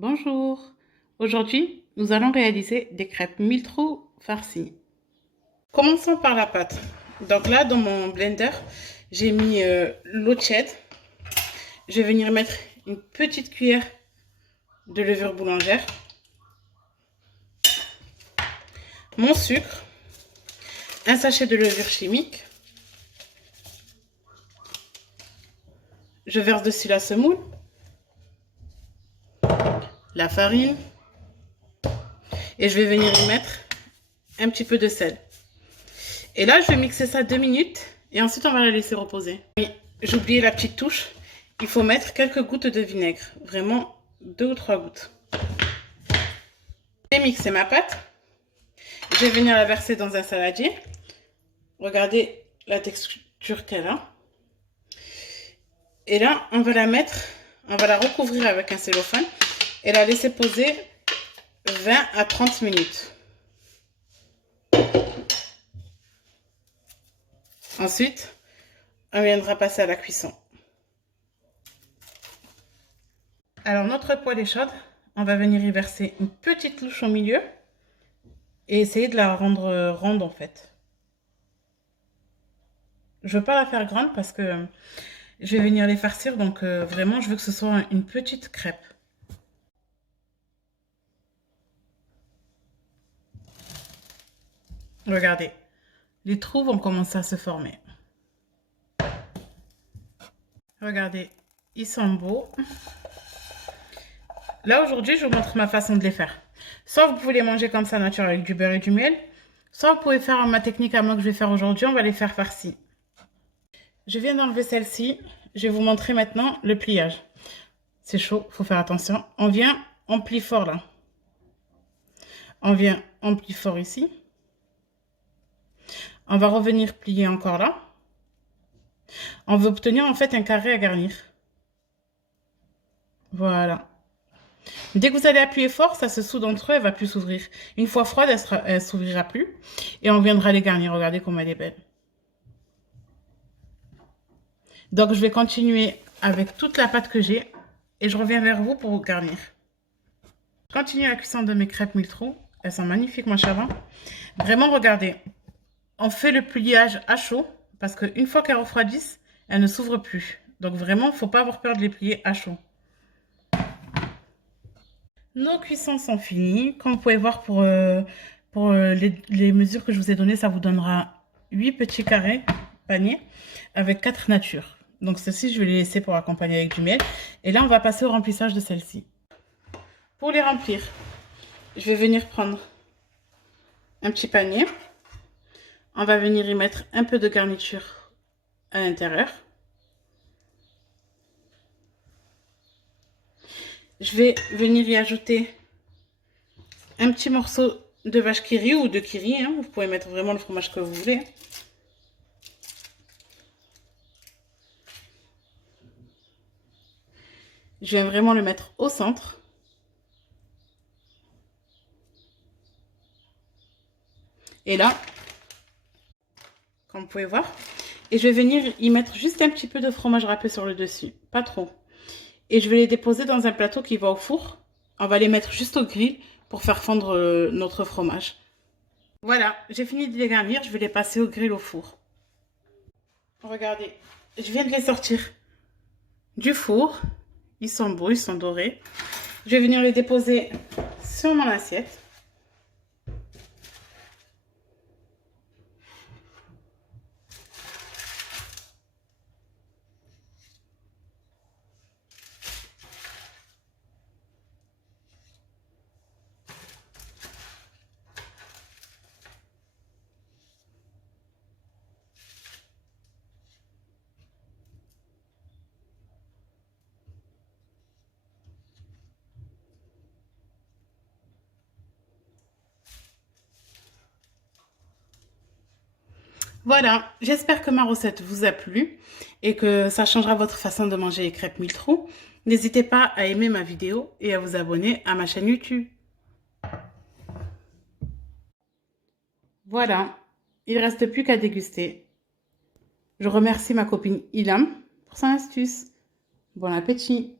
Bonjour, aujourd'hui nous allons réaliser des crêpes mille trous farcies. Commençons par la pâte. Donc là dans mon blender, j'ai mis l'eau tiède. Je vais venir mettre une petite cuillère de levure boulangère, mon sucre, un sachet de levure chimique. Je verse dessus la semoule, la farine et je vais venir y mettre un petit peu de sel. Et là, je vais mixer ça 2 minutes et ensuite on va la laisser reposer. J'ai oublié la petite touche, il faut mettre quelques gouttes de vinaigre, vraiment 2 ou 3 gouttes. J'ai mixé ma pâte, je vais venir la verser dans un saladier. Regardez la texture qu'elle a. Et là, on va la recouvrir avec un cellophane et la laisser poser 20 à 30 minutes. Ensuite, on viendra passer à la cuisson. Alors, notre poêle est chaude. On va venir y verser une petite louche au milieu et essayer de la rendre ronde en fait. Je ne veux pas la faire grande parce que je vais venir les farcir, donc vraiment, je veux que ce soit une petite crêpe. Regardez, les trous vont commencer à se former. Regardez, ils sont beaux. Là, aujourd'hui, je vous montre ma façon de les faire. Soit vous pouvez les manger comme ça, nature, avec du beurre et du miel. Soit vous pouvez faire ma technique à moi que je vais faire aujourd'hui. On va les faire farcis. Je viens d'enlever celle-ci. Je vais vous montrer maintenant le pliage. C'est chaud, il faut faire attention. On vient, on plie fort là. On vient, on plie fort ici. On va revenir plier encore là. On veut obtenir en fait un carré à garnir. Voilà. Dès que vous allez appuyer fort, ça se soude entre eux, elle ne va plus s'ouvrir. Une fois froide, elle ne s'ouvrira plus. Et on viendra les garnir. Regardez comme elle est belle. Donc, je vais continuer avec toute la pâte que j'ai. Et je reviens vers vous pour vous garnir. Je continue la cuisson de mes crêpes mille trous. Elles sont magnifiques, machallah. Vraiment, regardez. On fait le pliage à chaud. Parce qu'une fois qu'elles refroidissent, elles ne s'ouvrent plus. Donc, vraiment, il ne faut pas avoir peur de les plier à chaud. Nos cuissons sont finies. Comme vous pouvez voir pour les mesures que je vous ai données, ça vous donnera 8 petits carrés paniers avec 4 natures. Donc ceci, je vais les laisser pour accompagner avec du miel. Et là, on va passer au remplissage de celle-ci. Pour les remplir, je vais venir prendre un petit panier. On va venir y mettre un peu de garniture à l'intérieur. Je vais venir y ajouter un petit morceau de vache qui rit ou de qui rit. Vous pouvez mettre vraiment le fromage que vous voulez. Je viens vraiment le mettre au centre. Et là, comme vous pouvez voir, et je vais venir y mettre juste un petit peu de fromage râpé sur le dessus, pas trop. Et je vais les déposer dans un plateau qui va au four. On va les mettre juste au grill pour faire fondre notre fromage. Voilà, j'ai fini de les garnir, je vais les passer au grill au four. Regardez, je viens de les sortir du four. Ils sont beaux, ils sont dorés. Je vais venir les déposer sur mon assiette. Voilà, j'espère que ma recette vous a plu et que ça changera votre façon de manger les crêpes mille trous. N'hésitez pas à aimer ma vidéo et à vous abonner à ma chaîne YouTube. Voilà, il ne reste plus qu'à déguster. Je remercie ma copine Ilham pour son astuce. Bon appétit!